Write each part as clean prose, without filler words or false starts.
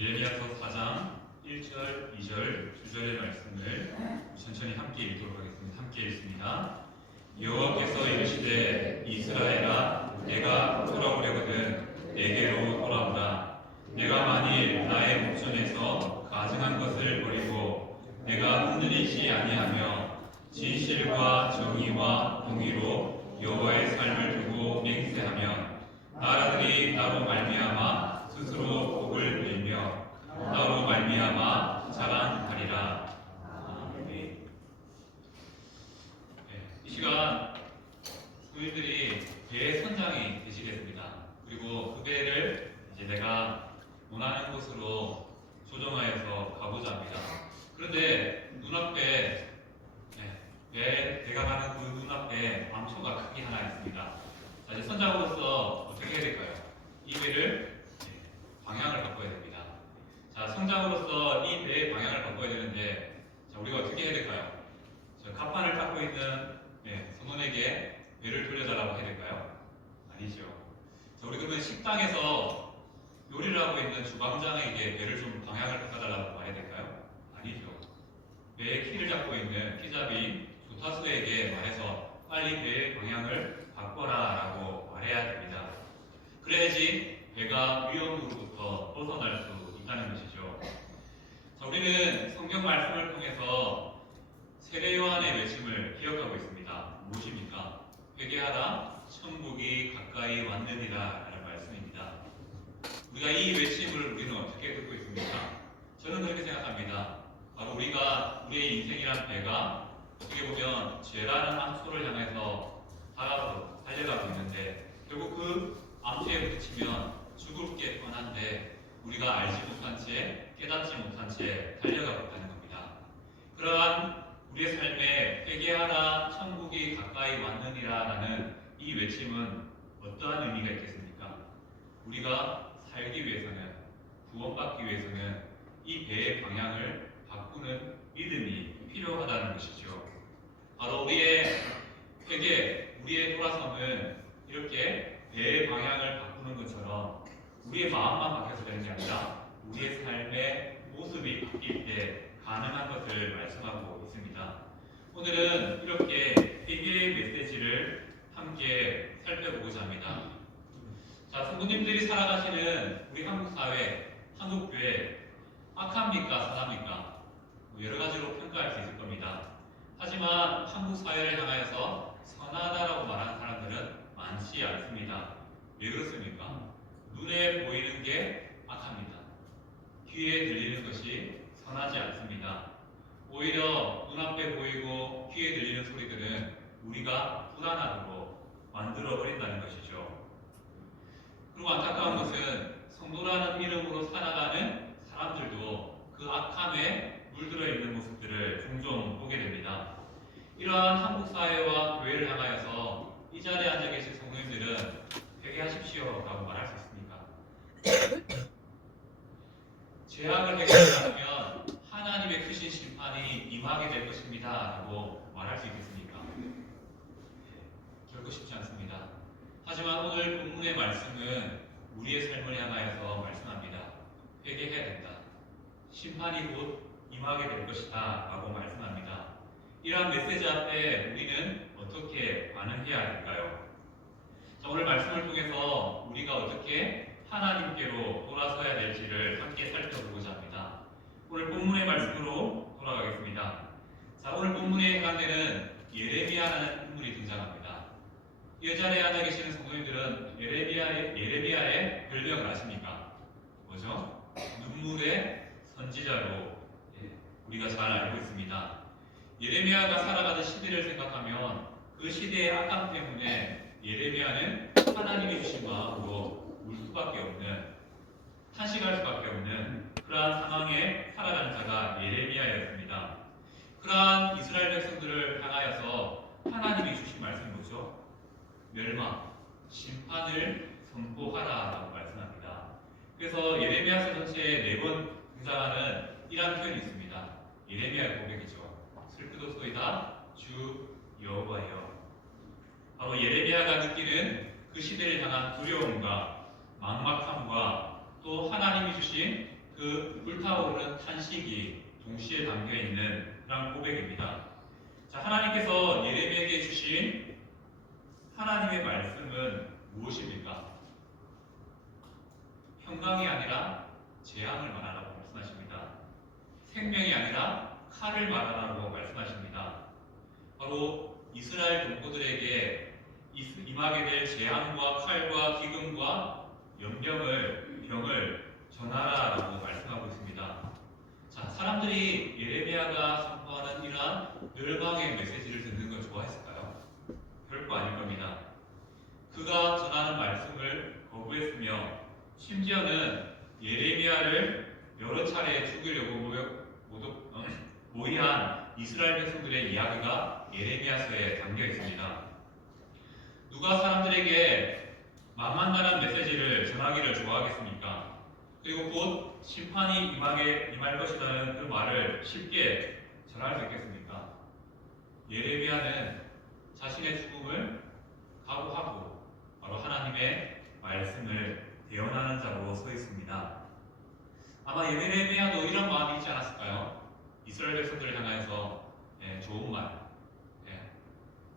예레미야서 4장 1절, 2절, 2절의 말씀을 천천히 함께 읽도록 하겠습니다. 함께 읽습니다. 여호와께서 이르시되 이스라엘아 내가 돌아오려거든 내게로 돌아오라. 내가 만일 나의 목전에서 가증한 것을 버리고 내가 흔들리지 아니하며 진실과 정의와 공의로 여호와의 삶을 두고 맹세하면 나라들이 나로 말미암아 스스로 복을 빌며 나로 말미암아 자랑하리라. 아멘. 이 시간 교인들이 배의 선장이 되시겠습니다. 그리고 그 배를 이제 내가 원하는 곳으로 조정하여서 가보자 합니다. 그런데 눈앞에 배가 가는 그 눈앞에 암초가 크게 하나 있습니다. 자, 이제 선장으로서 어떻게 해야 될까요? 이 배를 방향을 바꿔야 됩니다. 자, 선장으로서 이 배의 방향을 바꿔야 되는데, 자, 우리가 어떻게 해야 될까요? 자, 갑판을 닦고 있는 선원에게 배를 돌려달라고 해야 될까요? 아니죠. 자, 우리 그러면 식당에서 요리를 하고 있는 주방장에게 배를 좀 방향을 바꿔달라고 말해야 될까요? 아니죠. 배의 키를 잡고 있는 키잡이 조타수에게 말해서 빨리 배의 방향을 바꿔라 라고 말해야 됩니다. 그래야지 배가 위험으로부터 벗어날 수 있다는 것이죠. 자, 우리는 성경 말씀을 통해서 세례 요한의 외침을 기억하고 있습니다. 무엇입니까? 회개하라 천국이 가까이 왔느니라 라는 말씀입니다. 우리가 이 외침을 우리는 어떻게 듣고 있습니까? 저는 그렇게 생각합니다. 바로 우리가 우리의 인생이란 배가 어떻게 보면 죄라는 암초를 향해서 달려가고 있는데 결국 그 암초에 부딪히면 죽을 게 뻔한데 우리가 알지 못한 채 깨닫지 못한 채 달려가고 있다는 겁니다. 그러한 우리의 삶에 회개하라 천국이 가까이 왔느니라 라는 이 외침은 어떠한 의미가 있겠습니까? 우리가 살기 위해서는 구원받기 위해서는 이 배의 방향을 바꾸는 믿음이 필요하다는 것이죠. 바로 우리의 회개, 우리의 돌아섬은 이렇게 배의 방향을 바꾸는 것처럼 우리의 마음만 바뀌어서 되는 게 아니라 우리의 삶의 모습이 바뀔 때 가능한 것을 말씀하고 있습니다. 오늘은 이렇게 회개의 메시지를 함께 살펴보고자 합니다. 자, 성도님들이 살아가시는 우리 한국 사회, 한국 교회 악합니까, 선합니까? 여러 가지로 평가할 수 있을 겁니다. 하지만 한국 사회를 향하여서 선하다라고 말하는 사람들은 많지 않습니다. 왜 그렇습니까? 눈에 보이는 게 악합니다. 귀에 들리는 것이 선하지 않습니다. 오히려 눈앞에 보이고 귀에 들리는 소리들은 우리가 불안하도록 만들어버린다는 것이죠. 그리고 안타까운 것은 성도라는 이름으로 살아가는 사람들도 그 악함에 물들어 있는 모습들을 종종 보게 됩니다. 이러한 한국 사회와 교회를 향하여서 이 자리에 앉아 계신 성도님들은 회개하십시오 라고 말할 수 있습니까? 죄악을 해결하지 않으면 하나님의 크신 심판이 임하게 될 것입니다 라고 말할 수 있겠습니까? 결코 쉽지 않습니다. 하지만 오늘 본문의 말씀은 우리의 삶을 향하여서 말씀합니다. 회개해야 된다. 심판이 곧 임하게 될 것이다 라고 말씀합니다. 이러한 메시지 앞에 우리는 어떻게 반응해야 할까요? 자, 오늘 말씀을 통해서 우리가 어떻게 하나님께로 돌아서야 될지를 함께 살펴보고자 합니다. 오늘 본문의 말씀으로 돌아가겠습니다. 자, 오늘 본문에 해당되는 예레미야라는 인물이 등장합니다. 이 자리에 앉아 계시는 성도님들은 예레미야의 별명을 아십니까? 뭐죠? 눈물의 선지자로 우리가 잘 알고 있습니다. 예레미야가 살아가던 시대를 생각하면 그 시대의 악함 때문에 예레미야는 하나님이 주신 마음으로 울 수밖에 없는, 탄식할 수밖에 없는 그러한 상황에 살아가는 자가 예레미야였습니다. 그러한 이스라엘 백성들을 향하여서 하나님이 주신 말씀이 뭐죠? 멸망, 심판을 선포하라라고 말씀합니다. 그래서 예레미야서 전체에 4번 등장하는 이러한 표현이 있습니다. 예레미야의 고백이죠. 슬프도소이다 주 여호와여. 바로 예레미야가 느끼는 그 시대를 향한 두려움과 막막함과 또 하나님이 주신 그 탄식이 동시에 담겨 있는 그런 고백입니다. 자, 하나님께서 예레미야에게 주신 하나님의 말씀은 무엇입니까? 평강이 아니라 재앙을 말하라고 말씀하십니다. 생명이 아니라 칼을 말하라고 말씀하십니다. 바로 이스라엘 동포들에게 임하게 될 재앙과 칼과 기근과 병을 전하라라고 말씀하고 있습니다. 자, 사람들이 예레미야가 선포하는 이러한 멸망의 메시지를 듣는 걸 좋아했을까요? 결코 아닐 겁니다. 그가 전하는 말씀을 거부했으며 심지어는 예레미야를 여러 차례 죽이려고 모의한 이스라엘 백성들의 이야기가 예레미야서에 담겨 있습니다. 누가 사람들에게 만만한 메시지를 전하기를 좋아하겠습니까? 그리고 곧 심판이 임할 것이라는 그 말을 쉽게 전할 수 있겠습니까? 예레미야는 자신의 죽음을 각오하고 바로 하나님의 말씀을 대언하는 자로 서 있습니다. 아마 예레미야도 이런 마음이 있지 않았을까요? 이스라엘 백성들을 향해서 좋은 말,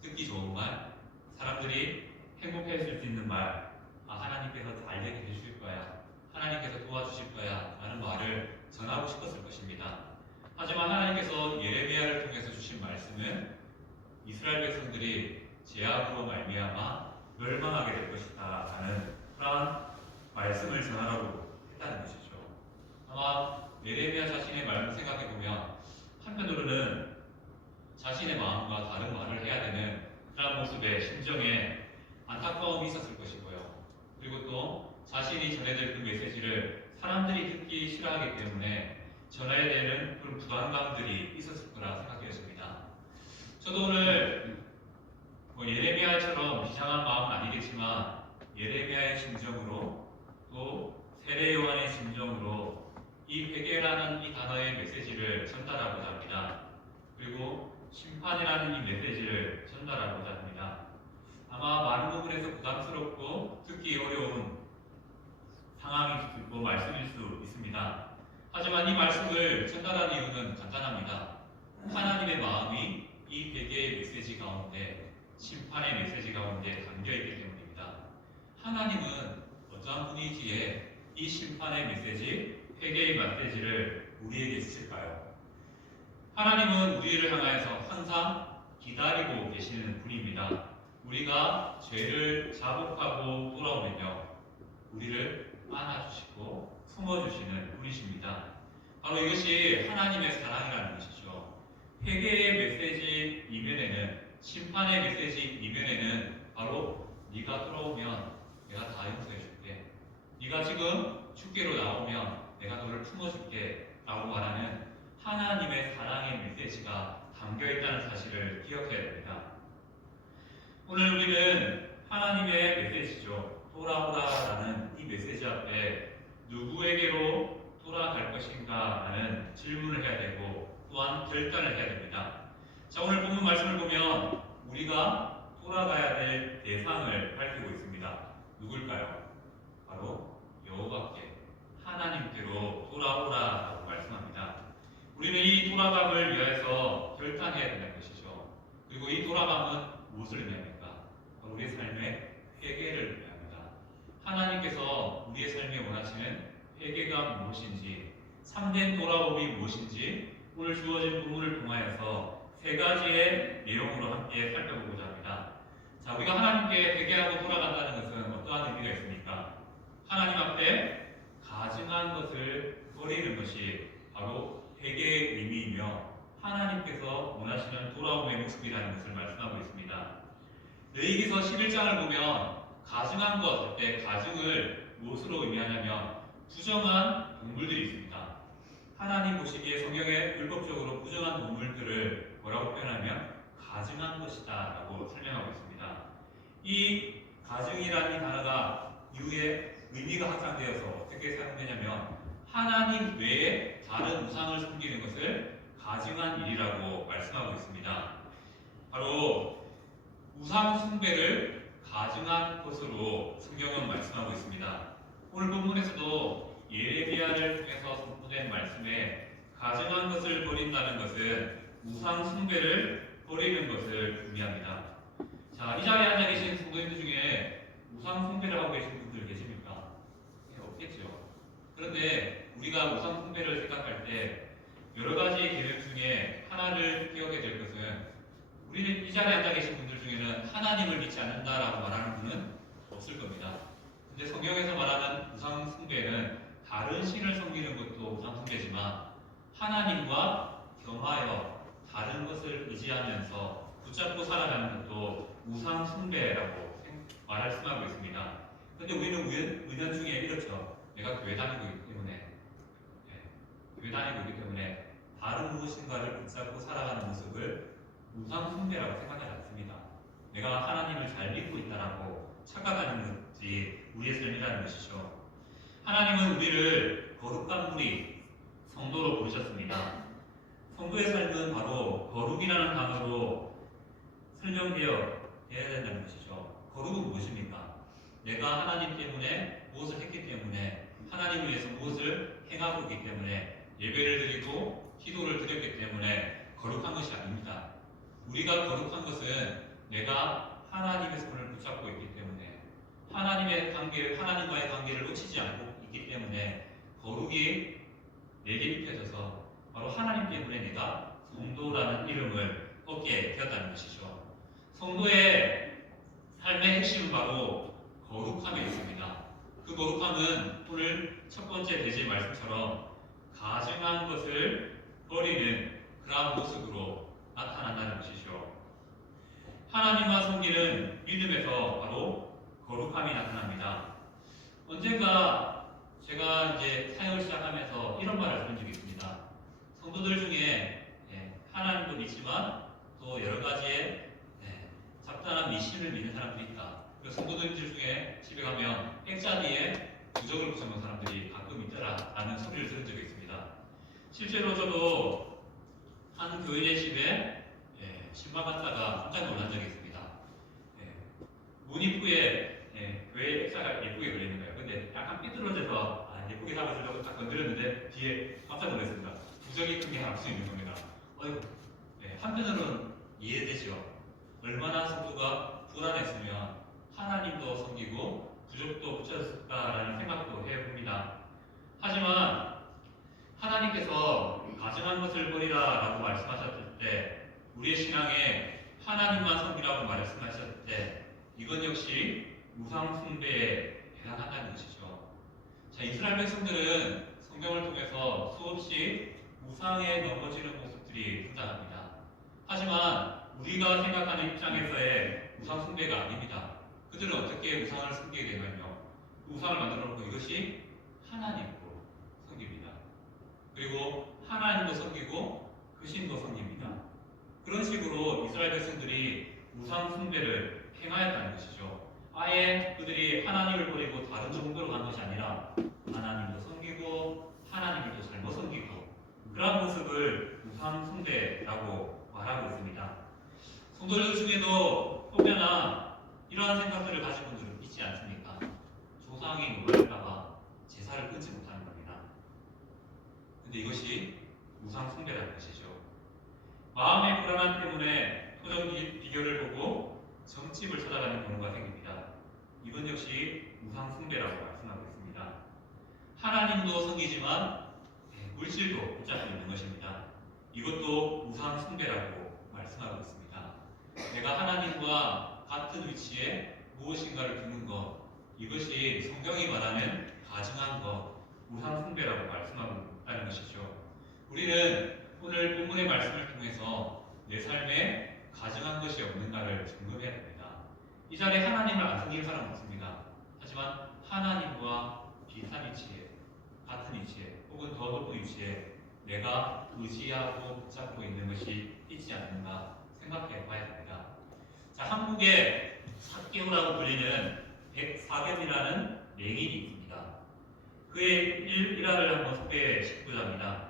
듣기 좋은 말, 사람들이 행복해질 수 있는 말, 하나님께서 잘 되게 해주실 거야, 하나님께서 도와주실 거야 라는 말을 전하고 싶었을 것입니다. 하지만 하나님께서 예레미야를 통해서 주신 말씀은 이스라엘 백성들이 재앙으로 말미암아 멸망하게 될 것이다 라는 그러한 말씀을 전하라고 했다는 것이죠. 아마 예레미야 자신의 말을 생각해보면 한편으로는 자신의 마음과 다른 말을 해야 되는 그런 모습의 심정에 안타까움이 있었을 것이고요. 그리고 또 자신이 전해야 될 그 메시지를 사람들이 듣기 싫어하기 때문에 전해야 되는 그런 부담감들이 있었을 거라 생각되었습니다. 저도 오늘 예레미야처럼 비장한 마음은 아니겠지만 예레미야의 심정으로 또 세례 요한의 심정으로 이 회개라는 이 단어의 메시지를 전달하고자 합니다. 그리고 심판이라는 이 메시지를 전달하고자 합니다. 아마 많은 부분에서 부담스럽고 듣기 어려운 상황이고 말씀일 수 있습니다. 하지만 이 말씀을 전달하는 이유는 간단합니다. 하나님의 마음이 이 회개의 메시지 가운데, 심판의 메시지 가운데 담겨있기 때문입니다. 하나님은 어떠한 분이기에 이 심판의 메시지, 회개의 메시지를 우리에게 주실까요? 하나님은 우리를 향하여서 항상 기다리고 계시는 분입니다. 우리가 죄를 자복하고 돌아오면요, 우리를 안아주시고 품어주시는 분이십니다. 바로 이것이 하나님의 사랑이라는 것이죠. 회개의 메시지 이면에는, 심판의 메시지 이면에는 바로 네가 돌아오면 내가 다 용서해줄게, 네가 지금 죽게로 나오면 내가 너를 품어줄게 라고 말하는 하나님의 사랑의 메시지가 담겨있다는 사실을 기억해야 됩니다. 오늘 우리는 하나님의 메시지죠, 돌아오라라는 이 메시지 앞에 누구에게로 돌아갈 것인가 라는 질문을 해야 되고 또한 결단을 해야 됩니다. 자, 오늘 본문 말씀을 보면 우리가 돌아가야 될 대상을 밝히고 있습니다. 누굴까요? 바로 여호와께, 하나님께로 돌아오라라고 말씀합니다. 우리는 이 돌아감을 위해서 결단해야 된다는 것이죠. 그리고 이 돌아감은 무엇을 의미합니까? 바로 우리의 삶의 회개를 의미합니다. 하나님께서 우리의 삶에 원하시는 회개가 무엇인지, 참된 돌아옴이 무엇인지 오늘 주어진 본문을 통하여서 세 가지의 내용으로 함께 살펴보고자 합니다. 자, 우리가 하나님께 회개하고 돌아간다는 것은 어떠한 의미가 있습니까? 하나님 앞에 가증한 것을 버리는 것이 바로 회개의 의미이며 하나님께서 원하시는 돌아옴의 모습이라는 것을 말씀하고 있습니다. 레위기서 11장을 보면 가증한 것 할 때 가증을 무엇으로 의미하냐면 부정한 동물들이 있습니다. 하나님 보시기에 성경에 율법적으로 부정한 동물들을 뭐라고 표현하면 가증한 것이다 라고 설명하고 있습니다. 이 가증이라는 이 단어가 이후에 의미가 확장되어서 어떻게 사용되냐면 하나님 외에 다른 우상을 섬기는 것을 가증한 일이라고 말씀하고 있습니다. 바로 우상 숭배를 가증한 것으로 성경은 말씀하고 있습니다. 오늘 본문에서도 예레미야를 통해서 선포된 말씀에 가증한 것을 버린다는 것은 우상 숭배를 버리는 것을 의미합니다. 자, 이 자리에 앉아 계신 성도님들 중에 우상 숭배를 하고 계신 분들 계십니까? 네, 없겠죠. 그런데 우리가 우상 숭배를 생각할 때 여러 가지 계획 중에 하나를 기억해야 될 것은, 우리는 이 자리에 앉아 계신 분들 중에는 하나님을 믿지 않는다라고 말하는 분은 없을 겁니다. 근데 성경에서 말하는 우상 숭배는 다른 신을 섬기는 것도 우상 숭배지만 하나님과 겸하여 다른 것을 의지하면서 붙잡고 살아가는 것도 우상 숭배라고 말씀하고 있습니다. 그런데 우리는 은연중에 이렇죠. 내가 교회 다니고 있기 때문에, 교회 다니고 있기 때문에 다른 무엇인가를 붙잡고 살아가는 모습을 우상 숭배라고 생각하지 않습니다. 내가 하나님을 잘 믿고 있다라고 착각하는 것이 우리의 삶이라는 것이죠. 하나님은 우리를 거룩한 무리, 성도로 부르셨습니다. 성도의 삶은 바로 거룩이라는 단어로 설명되어야 된다는 것이죠. 거룩은 무엇입니까? 내가 하나님 때문에 무엇을 했기 때문에, 하나님을 위해서 무엇을 행하고 있기 때문에, 예배를 드리고 기도를 드렸기 때문에 거룩한 것이 아닙니다. 우리가 거룩한 것은 내가 하나님의 손을 붙잡고 있기 때문에, 하나님과의 관계를 놓치지 않고 있기 때문에 거룩이 내게 입혀져서 바로 하나님 때문에 내가 성도라는 이름을 얻게 되었다는 것이죠. 성도의 삶의 핵심은 바로 거룩함에 있습니다. 그 거룩함은 오늘 첫 번째 대지 말씀처럼 가증한 것을 버리는 그러한 모습으로 나타난다는 것이죠. 하나님만 섬기는 믿음에서 바로 거룩함이 나타납니다. 언젠가 제가 이제 사역을 시작하면서 이런 말을 들은 적이 있습니다. 성도들 중에 하나님도 믿지만 또 여러 가지의 잡다한 미신을 믿는 사람들이 있다. 그래서 성도들 중에 집에 가면 액자 뒤에 부적을 붙여놓은 사람들이 가끔 있더라라는 소리를 들은 적이 있습니다. 실제로 저도 한 교인의 집에 신방 갔다가 깜짝 놀란 적이 있습니다. 문 입구에 왜 액자가 예쁘게 그려있는 거예요. 근데 약간 삐뚤어져서 예쁘게 잡아주려고 딱 건드렸는데 뒤에 깜짝 놀랐습니다. 부적이 큰 게 하나 붙어 있는 겁니다. 어이구, 한편으로는 이해되죠. 얼마나 성도가 불안했으면 하나님도 섬기고 부적도 붙였을까라는 생각도 해봅니다. 하지만 하나님께서 가증한 것을 버리라라고 말씀하셨을 때, 우리의 신앙에 하나님만 섬기라고 말씀하셨을 때, 이건 역시 우상 숭배에 해당한다는 것이죠. 자, 이스라엘 백성들은 성경을 통해서 수없이 우상에 넘어지는 모습들이 등장합니다. 하지만 우리가 생각하는 입장에서의 우상 숭배가 아닙니다. 그들은 어떻게 우상을 섬기게 되면요, 우상을 만들어 놓고 이것이 하나님으로 섬깁니다. 그리고 하나님도 섬기고 그 신도 섬깁니다. 그런 식으로 이스라엘 백성들이 우상 숭배를 행하였다는 것이죠. 아예 그들이 하나님을 버리고 다른 종교로 간 것이 아니라 하나님도 섬기고 하나님을 또 잘못 섬기고, 그러한 모습을 우상 숭배라고 말하고 있습니다. 성도들 중에도 혹여나 이러한 생각들을 가진 분들은 있지 않습니까? 조상이 놀랄까봐 제사를 끊지 못하는 겁니다. 근데 이것이 우상 숭배라는 것이죠. 마음의 불안함 때문에 토정 비결을 보고 점집을 찾아가는 경우가 생깁니다. 이건 역시 우상 숭배라고 말씀하고 있습니다. 하나님도 섬기지만 물질도 붙잡고 있는 것입니다. 이것도 우상 숭배라고 말씀하고 있습니다. 내가 하나님과 같은 위치에 무엇인가를 두는 것, 이것이 성경이 말하는 가증한 것, 우상 숭배라고 말씀하고 있다는 것이죠. 우리는 오늘 본문의 말씀을 통해서 내 삶에 가증한 것이 없는가를 점검해야 됩니다. 이 자리에 하나님을 안 섬기는 사람은 없습니다. 하지만 하나님과 비슷한 위치에, 같은 위치에, 혹은 더 높은 위치에 내가 의지하고 붙잡고 있는 것이 있지 않는가 생각해 봐야 됩니다. 자, 한국에 사개오라고 불리는 백사겸이라는 맹인이 있습니다. 그의 일화를 한번 소개시키고자 합니다.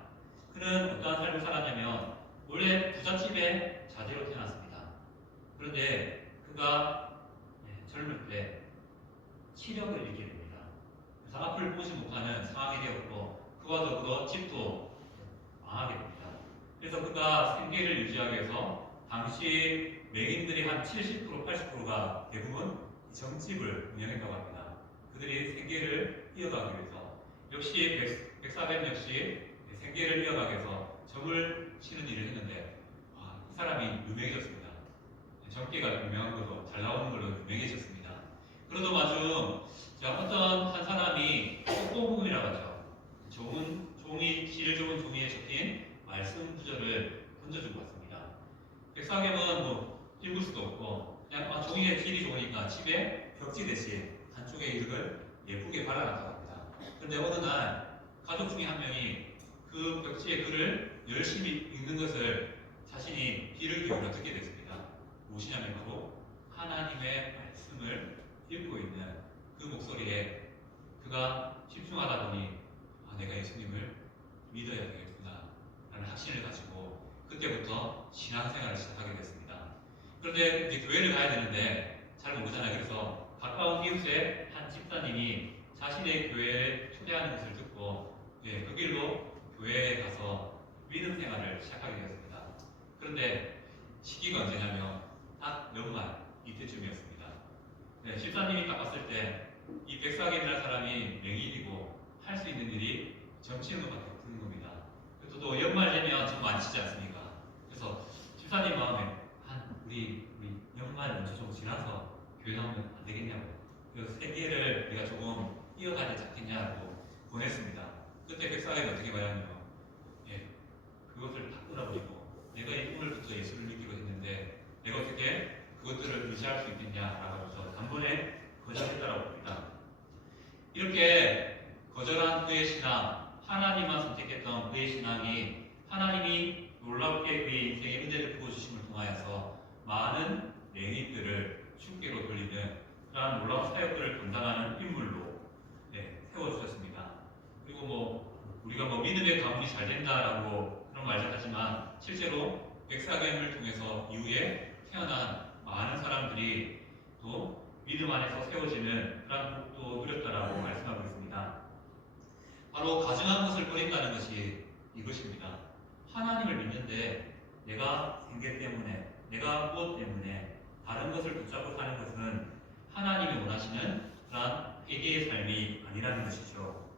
그는 어떠한 삶을 살았냐면 원래 부잣집의 자제로 태어났습니다. 그런데 그가 젊을 때 치력을 잃게 됩니다. 그래서 앞을 보지 못하는 상황이 되었고, 그와 더불어 집도 망하게 됩니다. 그래서 그가 생계를 유지하기 위해서 당시 맹인들이 한 70%, 80%가 대부분 정집을 운영했다고 합니다. 그들이 생계를 이어가기 위해서 역시 백사뱀 역시 생계를 이어가기 위해서 점을 치는 일을 했는데 이 사람이 유명해졌습니다. 점괘가 유명한 걸로 잘 나오는 걸로 유명해졌습니다. 그러던 와중 어떤 한 사람이 속도금이라고 하죠. 좋은 종이, 질 좋은 종이에 적힌 말씀 구절을 던져주고 왔습니다. 백사겸은 뭐 읽을 수도 없고 그냥 종이의 질이 좋으니까 집에 벽지 대신 한쪽에 이걸 예쁘게 발라놨다고 합니다. 그런데 어느 날 가족 중에 한 명이 그 벽지의 글을 열심히 읽는 것을 자신이 귀를 기울여 듣게 됐습니다. 무엇이냐면 바로 하나님의 말씀을 읽고 있는 그 목소리에 그가 집중하다 보니 내가 예수님을 믿어야 되겠구나 라는 확신을 가지고 그때부터 신앙생활을 시작하게 됐습니다. 그런데 이제 교회를 가야 되는데 잘 모르잖아요. 그래서 가까운 이웃의 한 집사님이 자신의 교회에 초대하는 것을 듣고 그 길로 교회에 가서 믿음 생활을 시작하게 되었습니다. 그런데 시기가 언제냐면 딱 연말 이때쯤이었습니다. 집사님이 딱 봤을 때 이 백사겸이라는 사람이 맹인이고 할 수 있는 일이 점치는 것밖에 없는 겁니다. 또 연말 되면 점 안 치지 않습니까? 그래서 집사님 마음에 우리 연말 먼저 좀 지나서 교회 나오면 안 되겠냐고. 그래서 세계를 내가 조금 이어가지 않겠냐고 보냈습니다. 그때 백사겸이 어떻게 말하냐면 그것을 다 끊어버리고 내가 이 오늘부터 예수를 믿기로 했는데 내가 어떻게 그것들을 유지할 수 있겠냐라고 해서 단번에 거절했다라고 봅니다. 이렇게 거절한 그의 신앙, 하나님만 선택했던 그의 신앙이 하나님이 놀랍게 그의 인생의 은혜를 부어주심을 통하여서 많은 맹인들을 춤계로 돌리는 그러한 놀라운 사역들을 감당하는 인물로 세워주셨습니다. 그리고 우리가 믿음의 가문이 잘 된다라고 그런 말을 하지만 실제로 백사겸을 통해서 이후에 태어난 많은 사람들이 또 믿음 안에서 세워지는 그런 복도 누렸다라고 말씀하고 있습니다. 바로 가증한 것을 버린다는 것이 이것입니다. 하나님을 믿는데 내가 생계 때문에, 내가 무엇 때문에 다른 것을 붙잡고 사는 것은 하나님이 원하시는 그런 회개의 삶이 아니라는 것이죠.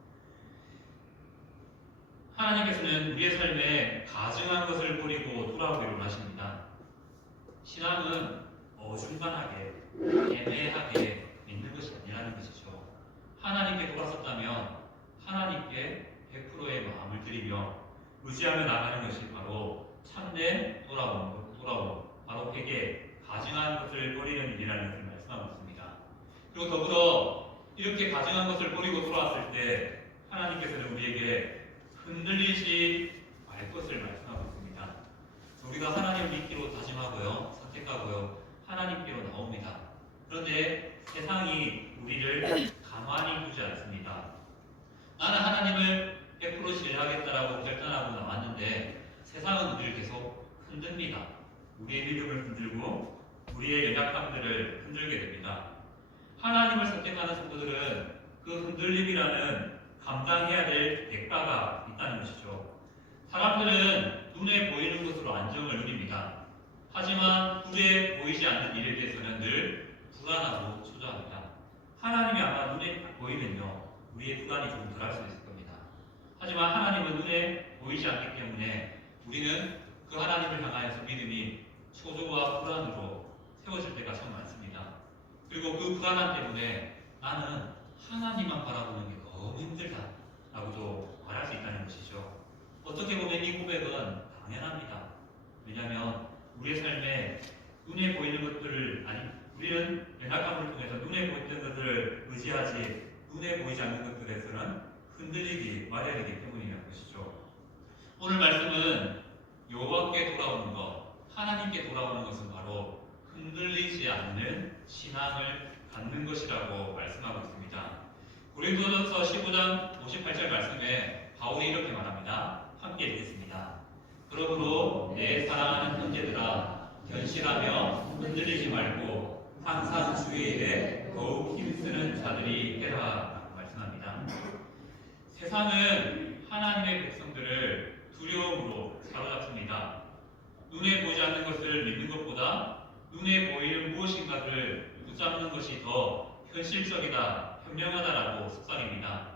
하나님께서는 우리의 삶에 가증한 것을 버리고 돌아오기를 원하십니다. 신앙은 어중간하게, 애매하게 믿는 것이 아니라는 것이죠. 하나님께 돌아섰다면 하나님께 100%의 마음을 드리며 의지하며 나가는 것이 바로 참된 돌아옴, 바로 회개, 가증한 것을 버리는 일이라는 것을 말씀하고 있습니다. 그리고 더불어 이렇게 가증한 것을 버리고 돌아왔을 때 하나님께서는 우리에게 흔들리지 말 것을 말씀하고 있습니다. 우리가 하나님을 믿기로 다짐하고요, 선택하고요, 하나님께로 나옵니다. 그런데 세상이 우리를 가만히 두지 않습니다. 나는 하나님을 100% 신뢰하겠다라고 결단하고 나왔는데 세상은 우리를 계속 흔듭니다. 우리의 믿음을 흔들고 우리의 연약함들을 흔들게 됩니다. 하나님을 선택하는 성도들은 그 흔들림이라는 감당해야 될 대가가 있다는 것이죠. 사람들은 눈에 보이는 것으로 안정을 누립니다. 하지만 눈에 보이지 않는 일에 대해서는 늘 불안하고 초조합니다. 하나님이 아마 눈에 보이면요, 우리의 불안이 조금 덜할 수 있을 겁니다. 하지만 하나님은 눈에 보이지 않기 때문에 우리는 그 하나님을 향하여서 믿음이 초조와 불안으로 세워질 때가 참 많습니다. 그리고 그 불안함 때문에 나는 하나님만 바라보는 게 너무 힘들다라고도 말할 수 있다는 것이죠. 어떻게 보면 이 고백은 당연합니다. 왜냐하면 우리의 삶에 눈에 보이는 것들을 우리는 연약함을 통해서 눈에 보이는 것들을 의지하지 눈에 보이지 않는 것들에서는 흔들리기 마련이기 때문이라는 것이죠. 오늘 말씀은 여호와께 돌아오는 것, 하나님께 돌아오는 것은 바로 흔들리지 않는 신앙을 갖는 것이라고 말씀하고 있습니다. 고린도전서 15장 58절 말씀에 바울이 이렇게 말합니다. 함께 읽겠습니다. 그러므로 내 사랑하는 형제들아, 견실하며 흔들리지 말고 항상 주의 일에 더욱 힘쓰는 자들이 되라 말씀합니다. 세상은 하나님의 백성들을 두려움으로 눈에 보이지 않는 것을 믿는 것보다 눈에 보이는 무엇인가를 붙잡는 것이 더 현실적이다, 현명하다라고 속삭입니다.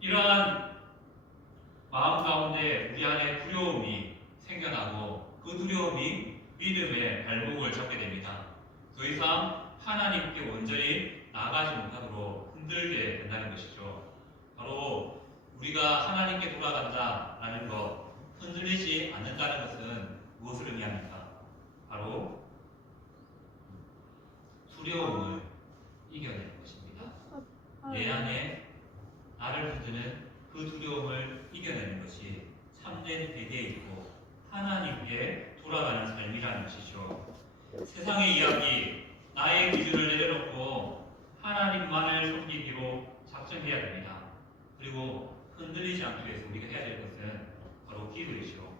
이러한 마음 가운데 우리 안에 두려움이 생겨나고 그 두려움이 믿음의 발목을 잡게 됩니다. 더 이상 하나님께 온전히 나아가지 못하도록 흔들게 된다는 것이죠. 바로 우리가 하나님께 돌아간다라는 것, 흔들리지 않는다는 것은 무엇을 의미합니까? 바로 두려움을 이겨내는 것입니다. 내 안에 나를 흔드는 그 두려움을 이겨내는 것이 참된 회개이고 하나님께 돌아가는 삶이라는 것이죠. 세상의 이야기, 나의 기준을 내려놓고 하나님만을 섬기기로 작정해야 됩니다. 그리고 흔들리지 않기 위해서 우리가 해야 될 것은 바로 기도이죠.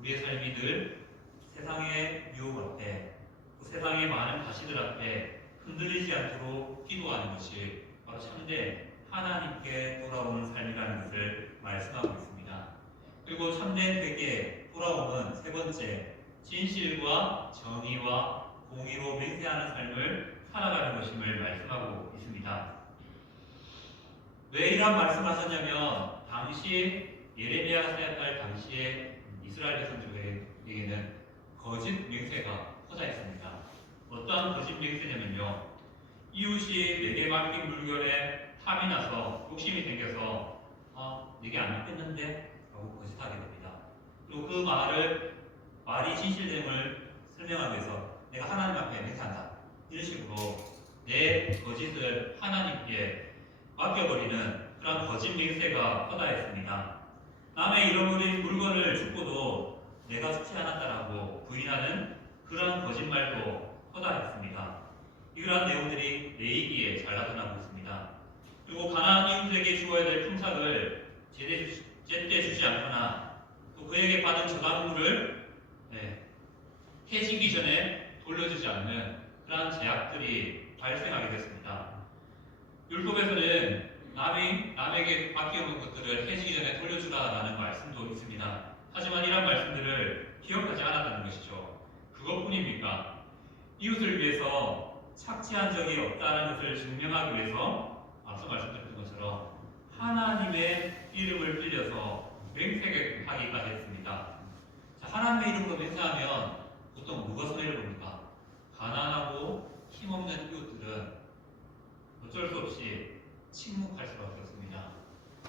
우리의 삶이 늘 세상의 유혹 앞에, 또 세상의 많은 가시들 앞에 흔들리지 않도록 기도하는 것이 바로 참된 하나님께 돌아오는 삶이라는 것을 말씀하고 있습니다. 그리고 참된 회개, 돌아옴은 세 번째, 진실과 정의와 공의로 맹세하는 삶을 살아가는 것임을 말씀하고 있습니다. 왜 이런 말씀을 하셨냐면 당시 예레미야가 사역할 당시에 이스라엘 백성들에게는 거짓 맹세가 퍼져 있습니다. 어떠한 거짓 맹세냐면요, 이웃이 내게 맡긴 물건에 탐이 나서 욕심이 생겨서 내게 안 맡겼는데? 라고 거짓하게 됩니다. 그리고 그 말이 진실됨을 설명하기 위해서 내가 하나님 앞에 맹세한다, 이런 식으로 내 거짓을 하나님께 맡겨버리는 그런 거짓 맹세가 허다했습니다. 남의 잃어버린 물건을 죽고도 내가 죽지 않았다라고 부인하는 그런 거짓말도 허다했습니다. 이러한 내용들이 레위기에 잘 나타나고 있습니다. 그리고 가나안 이웃에게 주어야 될 품삯을 제때 주지 않거나 또 그에게 받은 저당물을 해지기 전에 돌려주지 않는 그러한 제약들이 발생하게 됐습니다. 율법에서는 남에게 맡겨놓은 것들을 해지기 전에 돌려주라라는 말씀도 있습니다. 하지만 이런 말씀들을 기억하지 않았다는 것이죠. 그것뿐입니까? 이웃을 위해서 착취한 적이 없다는 것을 증명하기 위해서 앞서 말씀드렸던 것처럼 하나님의 이름을 빌려서 맹세하기까지 했습니다. 자, 하나님의 이름으로 맹세하면 보통 누가 손해를 봅니까? 가난하고 힘없는 이웃들은 어쩔 수 없이 침묵할 수밖에 없습니다.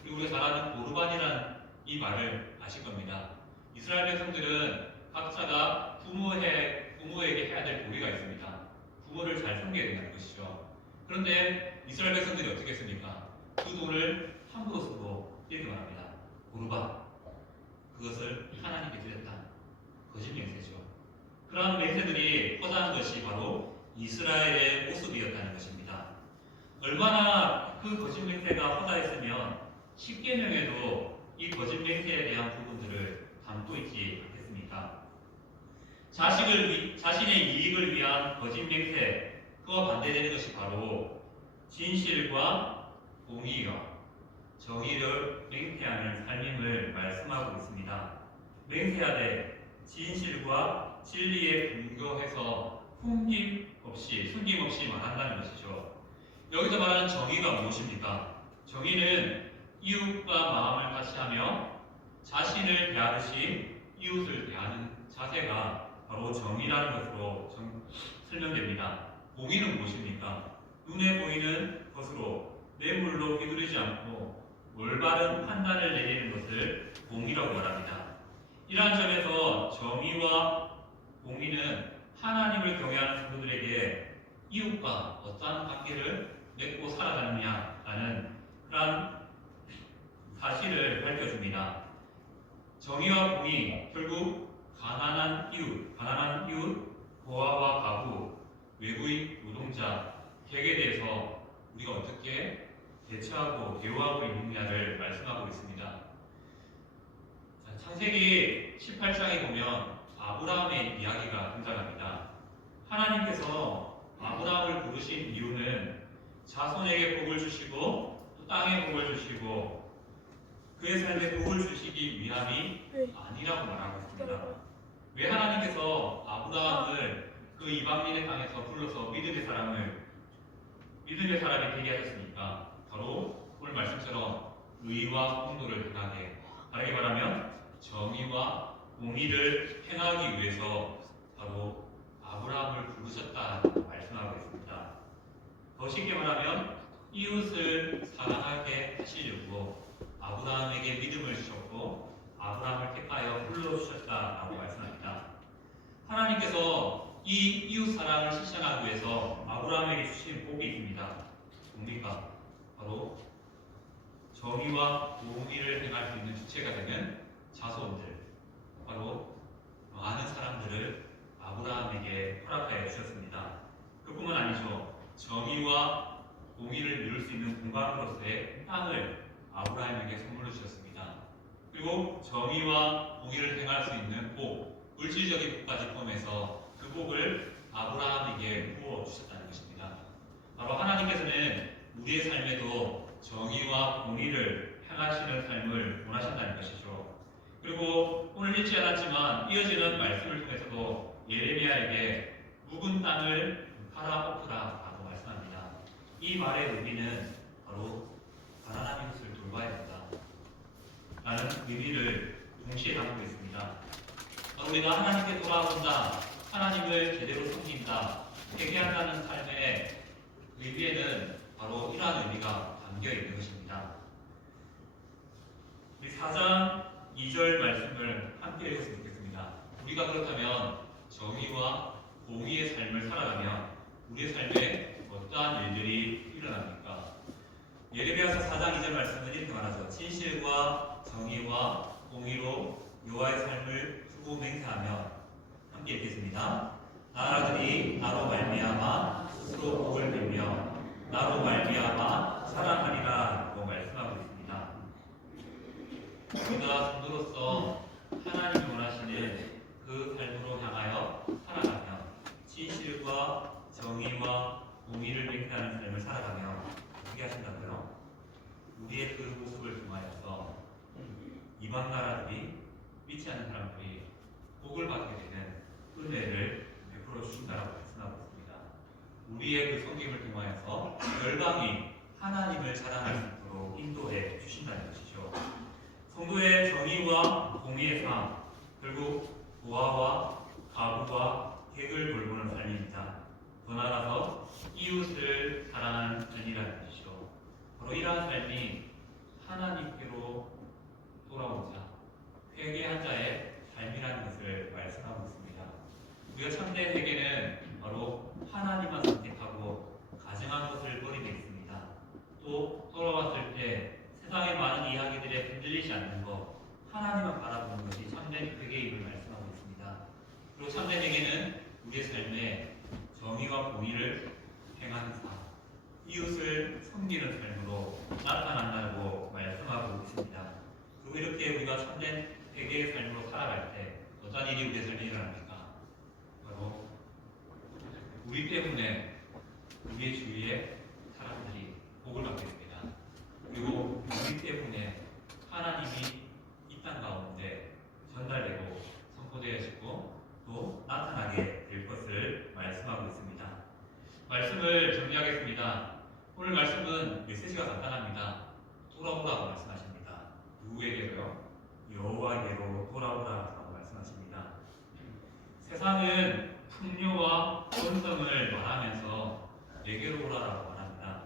그리고 우리가 잘 아는 고르반이라는 이 말을 아실 겁니다. 이스라엘 백성들은 각자가 부모에게 해야 될 도리가 있습니다. 부모를 잘 섬겨야 된다는 것이죠. 그런데 이스라엘 백성들이 어떻게 했습니까? 그 돈을 함부로 쓰고 이렇게 말합니다. 고르반, 그것을 하나님께 드렸다. 거짓 맹세죠. 그러한 맹세들이 허다한 것이 바로 이스라엘의 모습이었다는 것입니다. 얼마나 그 거짓 맹세가 허다했으면 십계명에도 이 거짓 맹세에 대한 부분들을 담고 있지 않겠습니까? 자신의 이익을 위한 거짓 맹세, 그와 반대되는 것이 바로 진실과 공의와 정의를 맹세하는 삶임을 말씀하고 있습니다. 맹세하되 진실과 진리에 근거해서 숨김없이 말한다는 것이죠. 여기서 말하는 정의가 무엇입니까? 정의는 이웃과 마음을 같이 하며 자신을 대하듯이 이웃을 대하는 자세가 바로 정의라는 것으로 설명됩니다. 공의는 무엇입니까? 눈에 보이는 것으로 뇌물로 휘두르지 않고 올바른 판단을 내리는 것을 공의라고 말합니다. 이러한 점에서 정의와 공의는 하나님을 경외하는 성도들에게 이웃과 어떠한 관계를 맺고 살아가느냐라는 그런 사실을 밝혀줍니다. 정의와 공의, 결국 가난한 이웃, 고아와 가구, 외부인, 노동자, 객에 대해서 우리가 어떻게 대처하고 대우하고 있느냐를 말씀하고 있습니다. 자, 창세기 18장에 보면 아브라함의 이야기가 등장합니다. 하나님께서 아브라함을 부르신 이유는 자손에게 복을 주시고 또 땅에 복을 주시고 그의 삶에 복을 주시기 위함이 아니라고 말하고 있습니다. 왜 하나님께서 아브라함을 그 이방인의 땅에서 불러서 믿음의 사람이 되게 하셨습니까? 바로 오늘 말씀처럼 의와 공도를 행하게, 다르게 말하면 정의와 공의를 행하기 위해서 바로 아브라함을 부르셨다고 말씀하고 있습니다. 더 쉽게 말하면 이웃을 사랑하게 하시려고 아브라함에게 믿음을 주셨고 아브라함을 택하여 불러주셨다라고 말씀합니다. 하나님께서 이 이웃 사랑을 실천하기 위해서 아브라함에게 주신 복이 있습니다. 뭡니까? 바로 정의와 공의를 행할 수 있는 주체가 되는 자손들, 바로 많은 사람들을 아브라함에게 허락하여 주셨습니다. 그뿐만 아니죠. 정의와 공의를 이룰 수 있는 공간으로서의 땅을 아브라함에게 선물로 주셨습니다. 그리고 정의와 공의를 행할 수 있는 복, 물질적인 복까지 포함해서 그 복을 아브라함에게 부어 주셨다는 것입니다. 바로 하나님께서는 우리의 삶에도 정의와 공의를 행하시는 삶을 원하신다는 것이죠. 그리고 오늘 읽지 않았지만 이어지는 말씀을 통해서도 예레미야에게 묵은 땅을 갈아엎으라 라고 말씀합니다. 이 말의 의미는 바로 가난한 이웃을 돌봐야 한다 라는 의미를 동시에 담고 있습니다. 우리가 하나님께 돌아온다, 하나님을 제대로 섬긴다, 회개한다는 삶의 의미에는 바로 이러한 의미가 담겨 있는 것입니다. 우리 4장 2절 말씀을 함께 읽었으면 좋겠습니다. 우리가 그렇다면 정의와 공의의 삶을 살아가면 우리의 삶에 어떠한 일들이 일어납니까? 예레미야서 4장 2절 말씀은 이렇게 말하죠. 진실과 정의와 공의로 여호와의 삶을 두고 맹세하며, 함께 읽겠습니다. 나라들이 나로 말미암아 스스로 복을 빌며 나로 말미암아 사랑하리라고 말씀하고 있습니다. 우리가 성도로서 하나님이 원하시는 그 삶으로 향하여 살아가며 진실과 정의와 공의를 맹세하는 삶을 살아가며 어떻게 하신다고요? 우리의 그 모습을 통하여서 이방 나라들이, 믿지 않는 사람들이 복을 받게 되는 은혜를 베풀어 주신다라고 말씀하고 있습니다. 우리의 그 섬김을 통하여서 열방이 하나님을 자랑할 수 있도록 인도해 주신다는 것이죠. 성도의 정의와 공의의 삶, 결국 보아와 가부와 객을 돌보는 삶입니다. 더 나아가서 이웃을 사랑하는 삶이라는 것이죠. 바로 이러한 삶이 하나님께로 돌아오자 회개한 자의 삶이라는 것을 말씀하고 있습니다. 우리가 참된 회개는 바로 하나님만 선택하고 가증한 것을 버리게 있습니다. 또 돌아왔을 때 세상의 많은 이야기들에 흔들리지 않는 것, 하나님만 바라보는 것이 참된 회개임을 말씀하고 있습니다. 그리고 참된 회개는 우리의 삶에 정의와 공의를 행하는 삶, 이웃을 섬기는 삶으로 나타난다고 말씀하고 있습니다. 그리고 이렇게 우리가 참된 회개의 삶으로 살아갈 때 어떤 일이 우리의 삶에 일어납니까? 바로 우리 때문에 우리의 주위에 사람들이 복을 받게 됩니다. 그리고 우리 때문에 하나님이 이 땅 가운데 전달되고 선포되어지고 또 나타나게 될 것을 말씀하고 있습니다. 말씀을 정리하겠습니다. 오늘 말씀은 메시지가 간단합니다. 돌아오라고 말씀하십니다. 누구에게로요? 여호와에게로 돌아오라고 말씀하십니다. 세상은 풍요와 번성을 말하면서 내게로 오라라고 말합니다.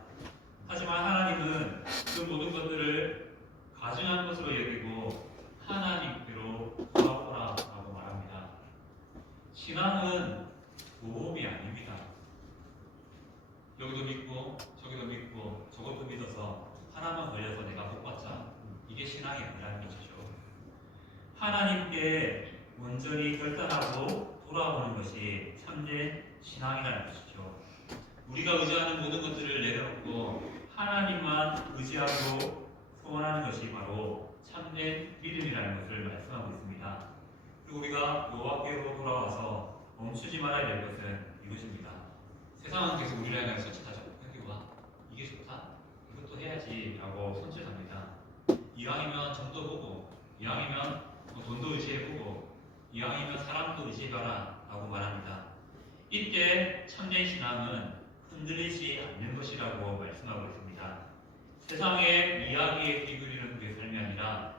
하지만 하나님은 그 모든 것들을 가증한 것으로 여기고 하나님께로 돌아오라고 말합니다. 신앙은 모험이 아닙니다. 여기도 믿고 저기도 믿고 저것도 믿어서 하나만 걸려서 내가 복 받자, 이게 신앙이 아니라는 것이죠. 하나님께 온전히 결단하고 돌아오는 것이 참된 신앙이라는 것이죠. 우리가 의지하는 모든 것들을 내려놓고 하나님만 의지하고 소원하는 것이 바로 참된 믿음이라는 것을 말씀하고 있습니다. 그리고 우리가 여호와께로 돌아와서 멈추지 말아야 될 것은 이것입니다. 세상은 계속 우리를 향해서 쳐다죠. 여기 와, 이게 좋다, 이것도 해야지 라고 손짓합니다. 이왕이면 점도 보고, 이왕이면 돈도 의지해보고, 이왕이면 사람도 의지해봐라 라고 말합니다. 이때 참된 신앙은 흔들리지 않는 것이라고 말씀하고 있습니다. 세상의 이야기에 귀 기울이는 그의 삶이 아니라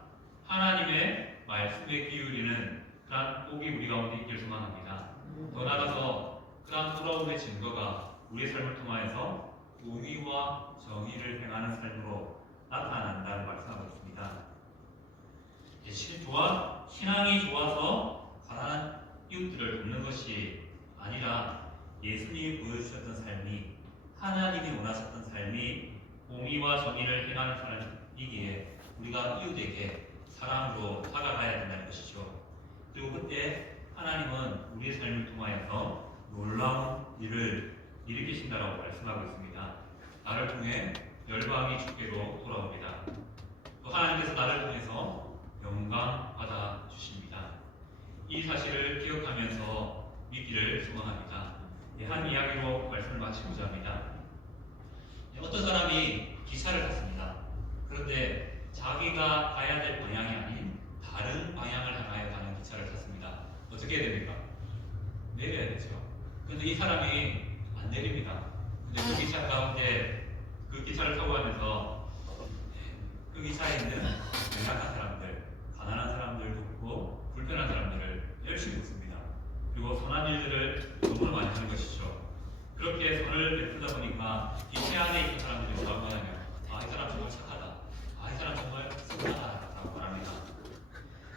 하나님의 말씀에 귀 기울이는 그러한 복이 우리 가운데 있기를 소망합니다. 더 나아가서 그러한 돌아옴의 증거가 우리의 삶을 통하여서 공의와 정의를 행하는 삶으로 나타난다고 말씀하고 있습니다. 신앙이 좋아서 가난한 이웃들을 돕는 것이 아니라 예수님이 보여주셨던 삶이, 하나님이 원하셨던 삶이 공의와 정의를 행하는 삶이기에 우리가 이웃에게 사랑으로 다가가야 된다는 것이죠. 그리고 그때 하나님은 우리의 삶을 통하여서 놀라운 일을 일으키신다라고 말씀하고 있습니다. 나를 통해 열방이 주께로 돌아옵니다. 또 하나님께서 나를 통해서 영광 받아 주십니다. 이 사실을 기억하면서 믿기를 소망합니다. 한 이야기로 말씀을 마치고자 합니다. 어떤 사람이 기차를 탔습니다. 그런데 자기가 가야 될 방향이 아닌 다른 방향을 향하여 가는 기차를 탔습니다. 어떻게 해야 됩니까? 내려야 되죠. 그런데 이 사람이 안 내립니다. 근데 그 기차 가운데 그 기차를 타고 가면서 그 기차에 있는 연약한 사람들, 가난한 사람들 돕고 불편한 사람들을 열심히 돕습니다. 그리고 선한 일들을 너무 많이 하는 것이죠. 그렇게 선을 베풀다 보니까 기차 안에 있는 사람들이 뭐라고 하냐면 이 사람 정말 착하다. 이 사람 정말 선하다 라고 말합니다.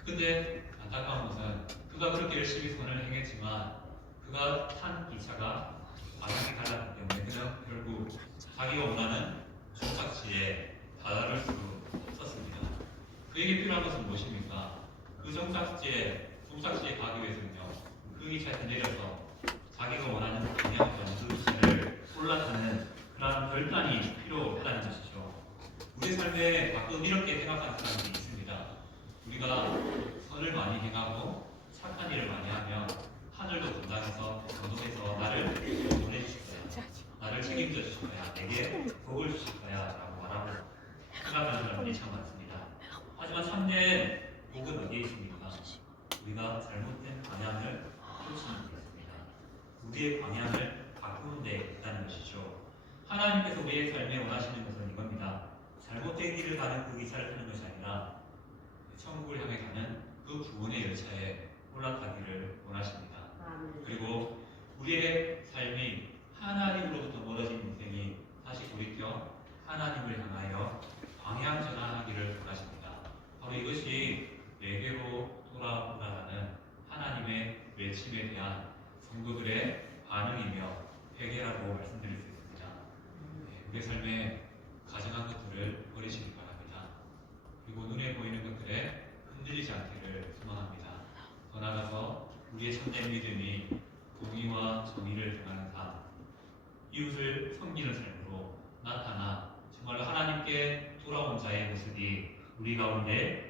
근데 안타까운 것은 그가 그렇게 열심히 선을 행했지만 그가 탄 기차가 방향이 달랐기 때문에 그는 결국 자기가 원하는 종착지에 다다를 수 없었습니다. 그에게 필요한 것은 무엇입니까? 그 종착지에 가기 위해서는요, 그 기차에서 내려서 자기가 원하는 방향으로 그 기차를 올라타는 그런 결단이 필요하다는 것이죠. 우리 삶에 가끔 이렇게 생각하는 사람들이 있습니다. 우리가 선을 많이 행하고 착한 일을 많이 하면 하늘도 감당해서 감동해서 나를 보내주실 거야, 나를 책임져 주실 거야, 내게 복을 주실 거야 라고 말하고 생각하는 사람들이 참 많습니다. 하지만 참된 복은 어디에 있습니까? 우리가 잘못된 방향을 쫓는 데 있습니다. 우리의 방향을 바꾸는 데 있다는 것이죠. 하나님께서 우리의 삶에 원하시는 것은 이겁니다. 잘못된 길을 가는 그 기차를 타는 것이 아니라 천국을 향해 가는 그 구원의 열차에 올라타기를 원하십니다. 그리고 우리의 삶이 하나님으로부터 멀어진 인생이 다시 돌이켜 하나님을 향하여 방향 전환하기를 원하십니다. 바로 이것이 내게로 돌아오라는 하나님의 외침에 대한 성도들의 반응이며 회개라고 말씀드릴 수 있습니다. 우리의 삶에 가증한 것들을 버리시기 바랍니다. 그리고 눈에 보이는 것들에 흔들리지 않기를 소망합니다. 더 나아가서 우리의 참된 믿음이 공의와 정의를 행하는 삶, 이웃을 섬기는 삶으로 나타나 정말로 하나님께 돌아온 자의 모습이 우리 가운데